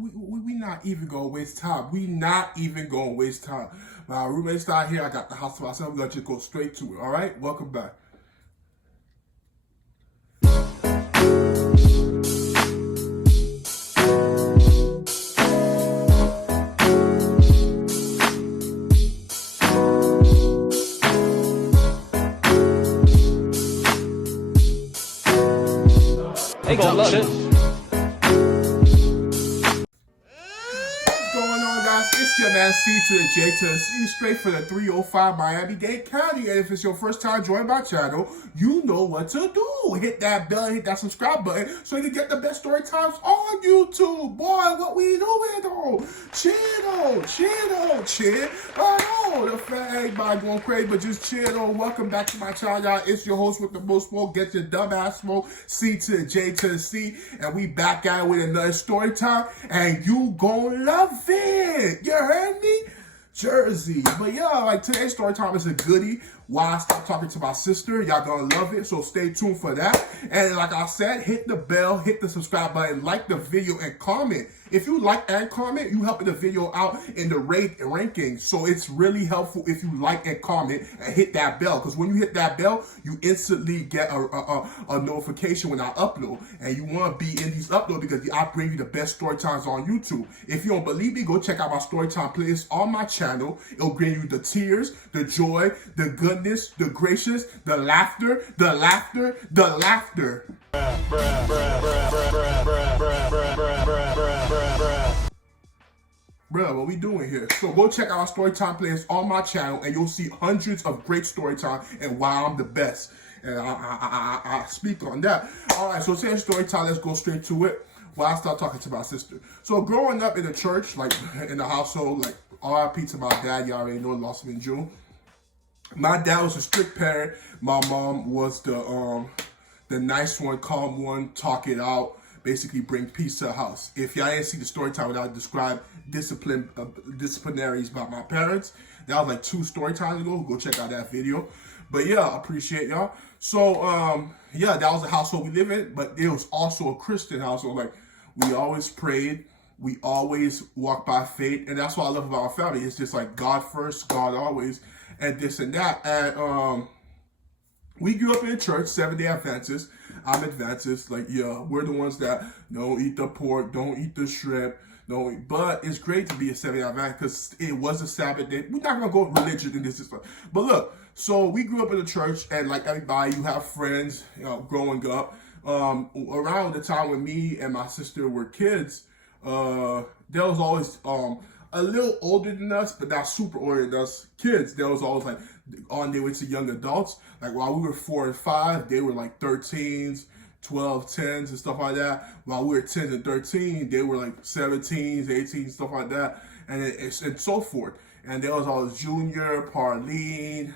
we not even gonna waste time. We not even gonna waste time. My roommate's not here. I got the house to myself. We're gonna just go straight to it. All right, welcome back. Hey, got lunch. Going on, guys? It's your man C.J.C. straight for the 305 Miami-Dade County. And if it's your first time joining my channel, you know what to do. Hit that bell, hit that subscribe button so you can get the best story times on YouTube. Boy, what we doing though? Chill. I know the fat everybody going crazy, but just chill. Welcome back to my channel, y'all. It's your host with the most smoke. Get your dumb ass smoke. C to the J to the C. And we back at it with another story time. And you gon' love it. You heard me? Jersey. But yeah, like today's story time is a goodie. Why I stopped talking to my sister. Y'all gonna love it, so stay tuned for that. And like I said, hit the bell, hit the subscribe button, like the video, and comment. If you like and comment, you helping the video out in the rankings. So it's really helpful if you like and comment and hit that bell. Because when you hit that bell, you instantly get a notification when I upload. And you want to be in these uploads because I bring you the best story times on YouTube. If you don't believe me, go check out my story time playlist on my channel. It'll bring you the tears, the joy, the goodness, the gracious, the laughter. Bruh, what we doing here? So go check out our Storytime playlist on my channel and you'll see hundreds of great Storytime and why I'm the best. And I speak on that. Alright, so today's Storytime, let's go straight to it. While I start talking to my sister. So growing up in the church, like in the household, like RIP to my dad, y'all already know, lost him in June. My dad was a strict parent. My mom was the nice one, calm one, talk it out, basically bring peace to the house. If y'all didn't see the story time when I described disciplinaries about my parents, that was like 2 story times ago. Go check out that video. But yeah, I appreciate y'all. So yeah, that was the household we live in, but it was also a Christian household. Like we always prayed, we always walked by faith, and that's what I love about our family. It's just like God first, God always, and this and that. And we grew up in a church, 7-day Adventists. I'm Adventist. Like, yeah, we're the ones that don't eat the pork, don't eat the shrimp. No, but it's great to be a 7-day Adventist because it was a Sabbath day. We're not gonna go religion in this stuff. But look, so we grew up in the church, and like everybody, you have friends, you know, growing up. Around the time when me and my sister were kids, there was always a little older than us, but not super older than us kids. There was always like on their way to young adults. Like while we were 4 and 5, they were like 13s, 12, 10s and stuff like that. While we were 10 and 13, they were like 17s, 18s, stuff like that, and so forth. And there was always Junior, Parleen,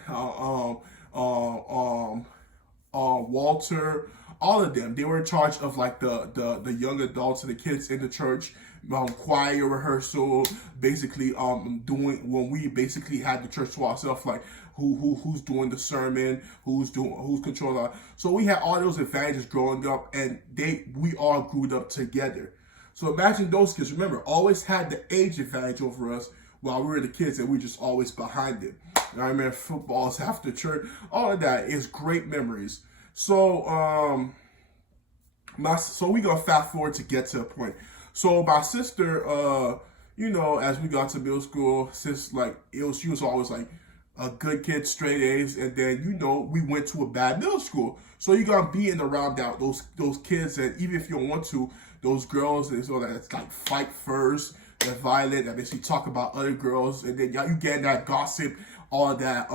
Walter, all of them. They were in charge of like the young adults and the kids in the church. Choir rehearsal, basically doing when we basically had the church to ourselves, like who's doing the sermon, who's controlling our, so we had all those advantages growing up, and we all grew up together. So imagine those kids, remember, always had the age advantage over us while we were the kids, and we just always behind it. And I remember footballs after church, all of that is great memories. So so we gonna fast forward to get to a point. So my sister, you know, as we got to middle school, since like she was always like a good kid, straight A's, and then you know we went to a bad middle school. So you're gonna be in around that those kids, and even if you don't want to, those girls and so that's like fight first, they're violent, that basically talk about other girls, and then you get that gossip, all of that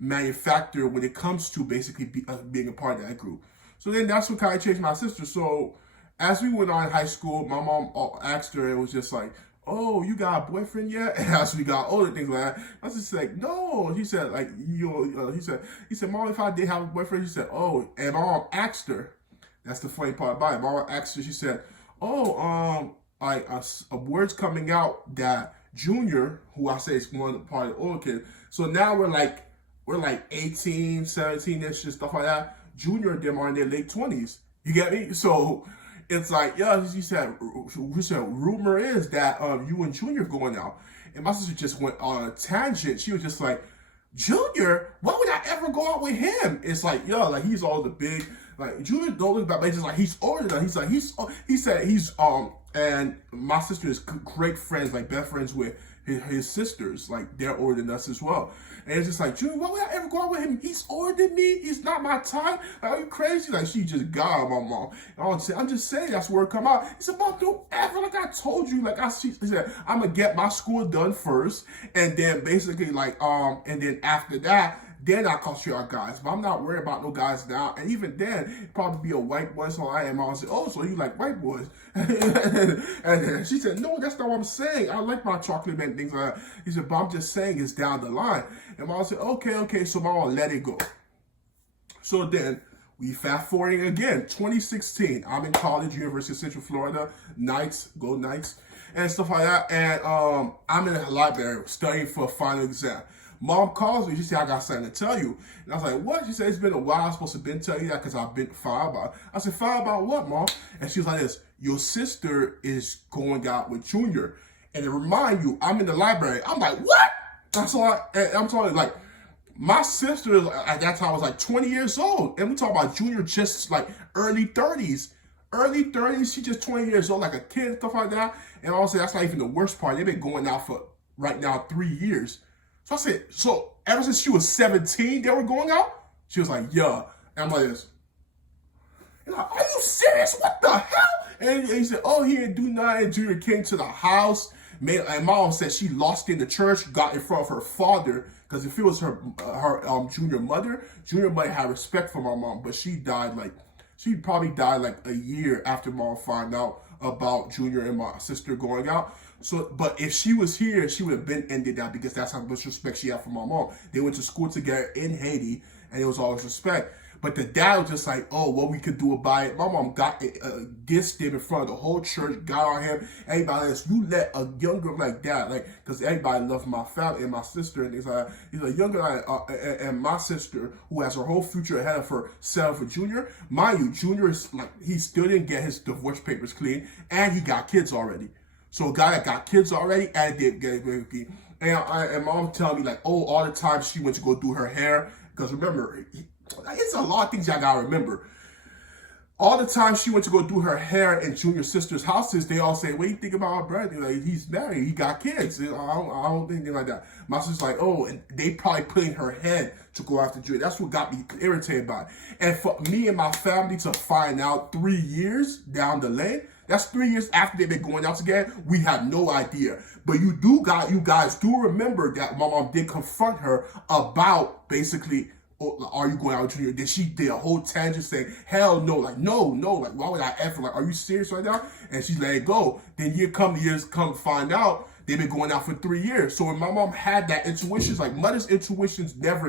manufactured when it comes to basically being a part of that group. So then that's what kind of changed my sister. So as we went on in high school, my mom asked her, and it was just like, oh, you got a boyfriend yet? And as we got older, things like that, I was just like, no. He said, like, he said, Mom, if I did have a boyfriend, he said, oh, and my mom asked her, that's the funny part about it. My mom asked her, she said, oh, words coming out that Junior, who I say is one of the part of the older kid, so now we're like 18, 17-ish and stuff like that. Junior and them are in their late 20s. You get me? So it's like, yeah, she said, rumor is that you and Junior going out. And my sister just went on a tangent. She was just like, Junior, why would I ever go out with him? It's like, yo, like he's all the big, like Junior don't look back, but it's just like he's older than he's like he said he's and my sister is great friends, like best friends with his sisters, like they're older than us as well. And it's just like, Junior, why would I ever go out with him? He's older than me. He's not my type. Like, are you crazy? Like, she just got my mom. And I'm just saying, that's where it come out. He said, Mom, don't ever, like I told you, like he said, I'm gonna get my school done first, and then basically like, and then after that, then I call you our guys. But I'm not worried about no guys now. And even then, it'd probably be a white boy. So I am. I said, oh, so you like white boys? And then she said, no, that's not what I'm saying. I like my chocolate and things like that. He said, but I'm just saying it's down the line. And Mom said, okay. So Mom let it go. So then we fast forwarding again, 2016. I'm in college, University of Central Florida, Knights, go Knights, and stuff like that. And I'm in the library studying for a final exam. Mom calls me. She said, I got something to tell you. And I was like, what? She said, it's been a while. I'm supposed to been telling you that because I've been filed about it. I said, filed about what, Mom? And she was like this, your sister is going out with Junior. And to remind you, I'm in the library. I'm like, what? I'm talking like, my sister at that time was like 20 years old. And we talk about Junior just like early 30s. Early 30s, she just 20 years old, like a kid, stuff like that. And honestly, that's not even the worst part. They've been going out for, right now, 3 years. So I said, so ever since she was 17, they were going out? She was like, yeah. And I'm like this. And I'm like, are you serious? What the hell? And he said, oh, he didn't do nothing. Junior came to the house. And Mom said she lost in the church, got in front of her father. Because if it was her Junior mother might have respect for my mom. But she probably died like a year after Mom found out about Junior and my sister going out. So, but if she was here, she would have been ended that because that's how much respect she had for my mom. They went to school together in Haiti, and it was always respect. But the dad was just like, oh, what we could do about it. My mom got dissed him in front of the whole church, got on him. Everybody else, you let a younger like that, like, because everybody loved my family and my sister, and things like that. He's a younger and my sister, who has her whole future ahead of her, settled for Junior. Mind you, Junior is like, he still didn't get his divorce papers clean, and he got kids already. So a guy that got kids already and did get it. And Mom telling me like, oh, all the time she went to go do her hair. Because remember, it's a lot of things y'all gotta remember. All the time she went to go do her hair in Junior's sister's houses, they all say, what do you think about our brother? Like, he's married, he got kids. I don't think anything like that. My sister's like, oh, and they probably put in her head to go after Junior. That's what got me irritated about it. And for me and my family to find out 3 years down the lane, that's 3 years after they've been going out together. We had no idea. But you guys do remember that my mom did confront her about basically, are you going out with Junior? Then she did a whole tangent saying, hell no, like, no, like, why would I ever, like, are you serious right now? And she let it go. Then years come find out, they've been going out for 3 years. So when my mom had that intuition, like, mother's intuitions never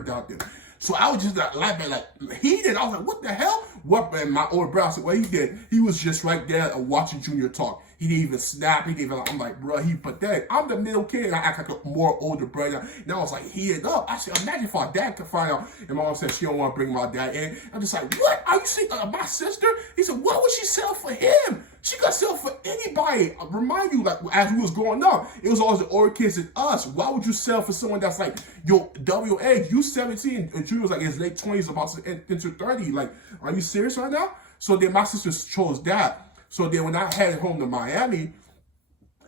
doubt them. So I was just like he did. I was like, what the hell? What? And my older brother said, what he did, he was just right there watching Junior talk. He didn't even snap. He didn't even, I'm like, bro, he pathetic. I'm the middle kid, and I act like a more older brother. And I was like, heated up. I said, imagine if our dad could find out. And my mom said she don't want to bring my dad in. I'm just like, what? Are you seeing my sister? He said, what would she sell for him? She could sell for anybody. I remind you, like, as we was growing up, it was always the older kids and us. Why would you sell for someone that's like your double your age? You 17, and Junior was like in his late 20s, about to enter 30. Like, are you serious right now? So then my sister chose that. So then when I headed home to Miami,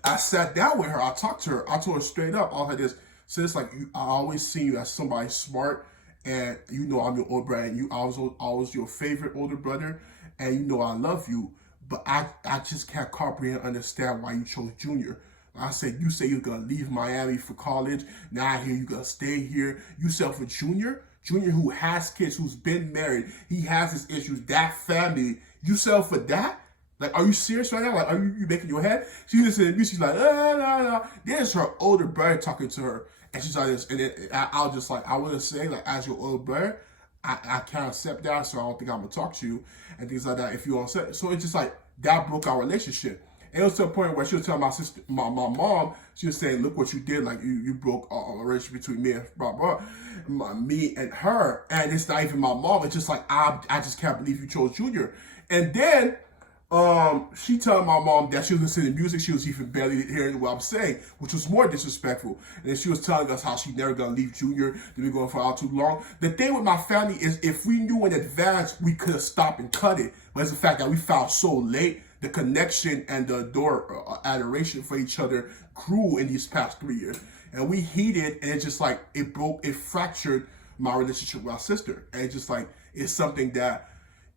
I sat down with her. I talked to her. I told her straight up, I was like this. So it's like, I always see you as somebody smart, and you know I'm your older brother, and I was your favorite older brother, and you know I love you. But I just can't comprehend and understand why you chose Junior. I said, you say you're going to leave Miami for college. Now I hear you're going to stay here. You sell for Junior? Junior, who has kids, who's been married. He has his issues. That family. You sell for that? Like, are you serious right now? Like, are you making your head? She listened to me. She's like, no. There's her older brother talking to her. And she's like this. And then I was just like, I want to say, like, as your older brother, I can't accept that. So I don't think I'm going to talk to you. And things like that if you don't accept it. So it's just like, that broke our relationship. And it was to a point where she was telling my sister, my mom, she was saying, look what you did. Like, you broke a relationship between me and me and her. And it's not even my mom. It's just like, I just can't believe you chose Junior. And then she telling my mom that she was listening to music, she was even barely hearing what I'm saying, which was more disrespectful. And then she was telling us how she never gonna leave Junior, that we going for out too long. The thing with my family is if we knew in advance, we could have stopped and cut it. But it's the fact that we found so late, the connection and the adoration for each other grew in these past 3 years. And we heated, and it's just like, it fractured my relationship with my sister. And it's just like, it's something that,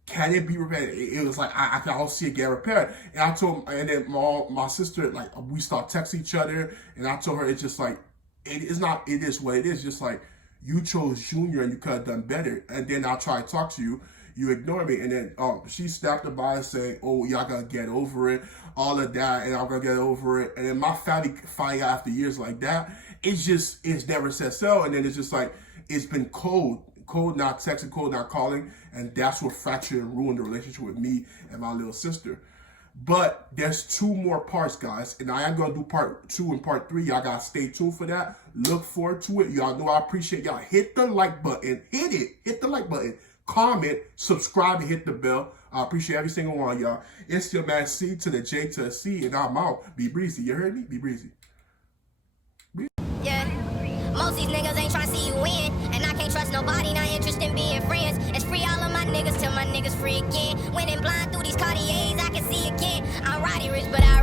can it be repaired? It was like, I don't see it get repaired. And I told, and then my sister, like, we start texting each other, and I told her, it's just like, it is what it is. Just like, you chose Junior and you could have done better. And then I'll try to talk to you, you ignore me. And then she snapped it by saying, oh, y'all gotta get over it, all of that, and I'm gonna get over it. And then my family finding out after years like that, it's never said so. And then it's just like, it's been cold not texting, cold not calling, and that's what fractured and ruined the relationship with me and my little sister. But there's 2 more parts, guys, and I am gonna do part 2 and part 3. Y'all gotta stay tuned for that. Look forward to it. Y'all know I appreciate y'all. Hit the like button. Hit the like button. Comment, subscribe, and hit the bell. I appreciate every single one of y'all. It's your man C to the J to the C, and I'm out. Be breezy. You heard me? Be breezy. Yeah. Most these niggas ain't tryna see you win, and I can't trust nobody, not interested in being friends. It's free all of my niggas till my niggas free again. Winning blind through these Cartiers, I can see again. I'm riding rich, but I